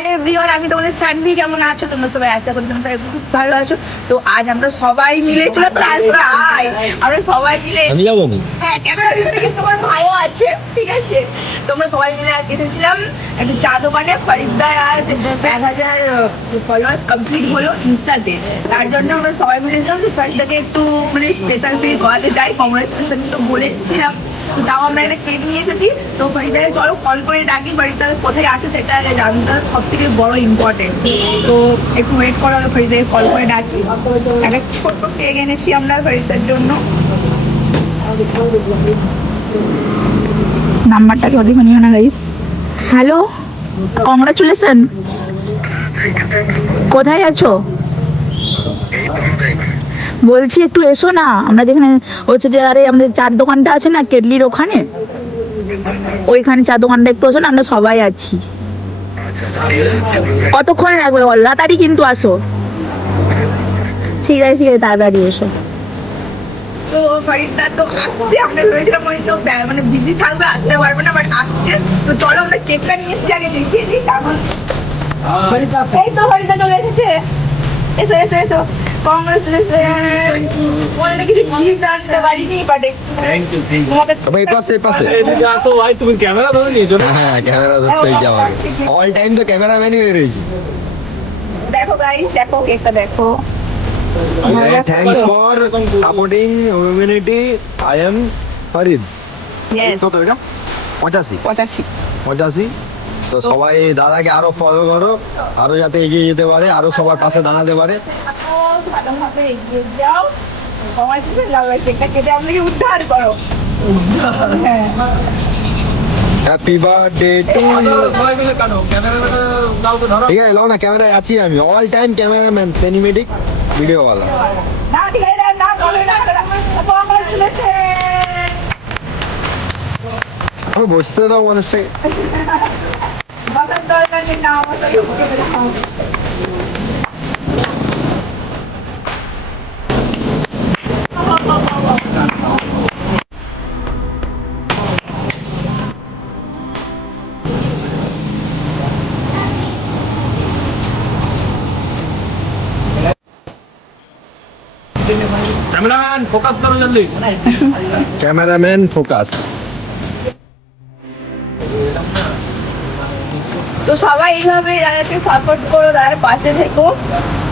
Hi everyone, আমি তোমাদের সানভি। কেমন আছো তোমরা সবাই? আশা করি তোমরা সবাই খুব ভালো আছো। তো আজ আমরা সবাই মিলে চলো তো আমরা সবাই মিলে আমি যাবো না। হ্যাঁ, ক্যামেরা কিন্তু তোমার ভাইও আছে, ঠিক আছে? তোমরা সবাই মিলে আজ এসেছিলাম একটা চা দোকানে। ফরিদার আজ 1000 ফলোয়ার্স কমপ্লিট হলো ইনস্টাতে। তার জন্য আমরা সবাই মিলে এসেছিলাম যে ফরিদাকে একটু মানে স্পেশাল ফিল করাতে চাই। কংগ্রেচুলেশন তো বলেছিলাম, তো তাও আমরা একটা কেক নিয়ে এসেছি। তো ফরিদাকে চলো কল করে ডাকি, ফরিদা কোথায় আছে সেটা আগে জানতে সব থেকে বড় ইম্পর্টেন্ট। তো একটু ওয়েট করা হলো, ফরিদাকে কল করে ডাকি। একটা ছোট্ট কেক এনেছি আমরা ফরিদার জন্য। নাম্বারটা কি অধিক নিও না গাইস। Hello, congratulation. কোথায় আছো? বলছি একটু এসো না, আমরা যেখানে হচ্ছে যে আরে আমাদের চার দোকানটা আছে না কেটলির ওখানে, ওইখানে চা দোকানটা একটু আসো না, আমরা সবাই আছি। কতক্ষণে লাগবে বল, তাড়াতাড়ি কিন্তু আসো। ঠিক আছে ঠিক আছে, তাড়াতাড়ি এসো। তো ফরিদা তো আসছে, আমরা ভেবেছিলাম ওই তো মানে বিজি থাকবে, আসতে পারবে না, বাট আসছে। তো চলো আমরা কেকটা নিয়ে এসেছি, আগে দেখিয়ে দিই তারপর। এই তো ফরিদা চলে এসেছে। এসো এসো এসো, কংগ্রেচুলেশন। বললে কিছু গিফট আসতে পারিনি, বাট এই পাশে এই পাশে। তুমি ক্যামেরা ধরে নিয়েছো না? হ্যাঁ, ক্যামেরা ধরতেই যাওয়া অল টাইম তো ক্যামেরাম্যানই হয়ে রয়েছে। দেখো গাইস, দেখো কেকটা দেখো। Thanks for supporting humanity. I am Farid. Yes, কত এটা? 85 85। 85। তো সবাই দাদাকে আরো ফলো করো, আরো যাতে এগিয়ে যেতে পারে, আরো সবার পাশে দাঁড়াতে পারে। ভালোভাবে এগিয়ে যাও, সবাই খুব লাগবে। কেকটা কেটে আপনাকে উদ্ধার করো। হ্যাঁ, হ্যাপি বার্থডে টু ইউ। সবাই মিলে কাটো, ক্যামেরাটা দাও তো ধরো। ঠিক আছে, লো না, ক্যামেরায় আছি আমি। অল টাইম ক্যামেরাম্যান, সিনেমেটিক ভিডিওওয়ালা। না ঠিক আছে, না করবে না, কংগ্রেচুলেশন। আমি বসতে দাও মানুষটাকে। বসার দরকার নেই, না বসার দরকার নেই। ক্যামেরাম্যান ফোকাস করো জলদি। Cameraman focus. তো সবাই এইভাবে যাদেরকে সাপোর্ট করো, তাদের পাশে থেকো।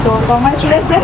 তো কংগ্রেচুলেশন।